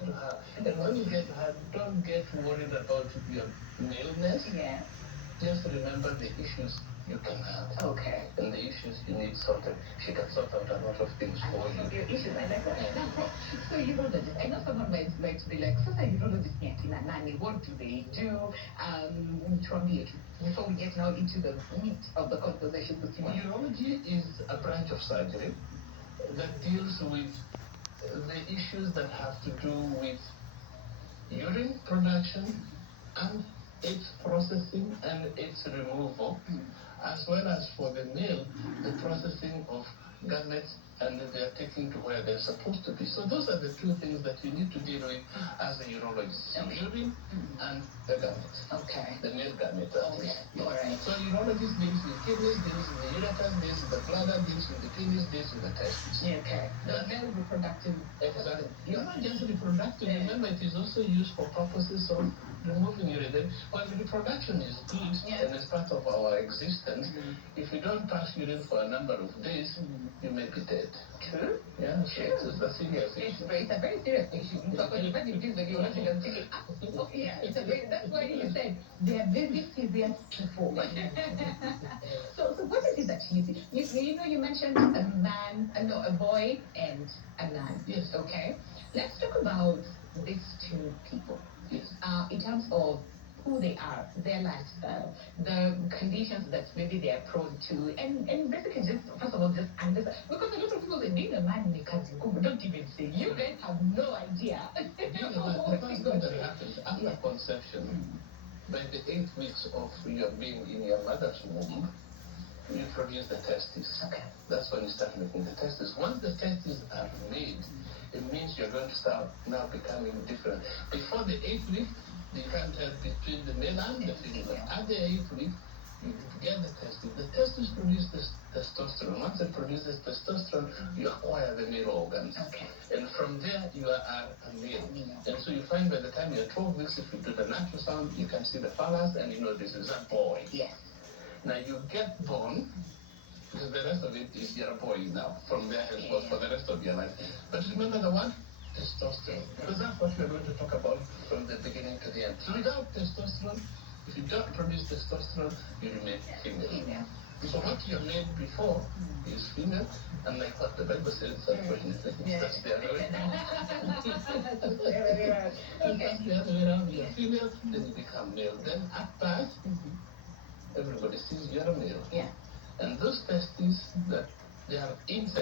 get to her. And when you get to her, don't get worried about your maleness. Yeah. Just remember the issues you can have. Okay. And the issues you need sorted. She can sort out a lot of things for you. Your issues, I like that. Now, Prof, so urologist, I know someone might be like, Sasa urologist, Nani, what do they do? Before we get now into the meat of the conversation with you. Urology is a branch of surgery that deals with the issues that have to do with urine production and its processing and its removal, as well as for the male, the processing of gametes and they are taken to where they're supposed to be. So those are the two things that you need to deal with as a urologist: urine and the gamete. Okay. The male gamete. Okay. All right. So urologist deals with kidneys, deals with the ureters, deals with the bladder, deals with the penis, deals with the testes. Okay. The male reproductive. Exactly. It's not just reproductive. Remember, it is also used for purposes of removing urine. Well, reproduction is good and it's part of our existence. If you don't pass urine for a number of days, you may be dead. True. Yeah, true. It's a serious issue. It's a very serious issue. Because when you do the urological thinking, that's why you said they are very serious people. So what is it that you see? You mentioned a man, no, a boy and a man. Yes. Okay. Let's talk about these two people. Yes. In terms of who they are, their lifestyle, the conditions that maybe they are prone to, and basically just first of all just understand, because a lot of people say being a man in a country, don't even say. You guys have no idea. The first thing that happens after conception, by the 8 weeks of your being in your mother's womb, you produce the testes. Okay. That's when you start making the testes. Once the testes are made, it means you're going to start now becoming different. Before the 8th week, you can't tell between the male and the female. At the 8th week, you get the testes. The testes produce this testosterone. Once it produces testosterone, you acquire the male organs. Okay. And from there, you are a male. And so you find by the time you're 12 weeks, if you do the ultrasound, you can see the phallus and you know this is a boy. Yes. Now you get born, because the rest of it is you're a boy now, from there henceforth for the rest of your life. But remember the one? Testosterone. Because that's what we're going to talk about from the beginning to the end. So without testosterone, if you don't produce testosterone, you remain female. So what you're made before is female, and like what the Bible says, unfortunately, that's the other way. That's the other way around. You're female, then you become male. Then at birth, everybody sees you're a male. Yeah. And those testes that they are inside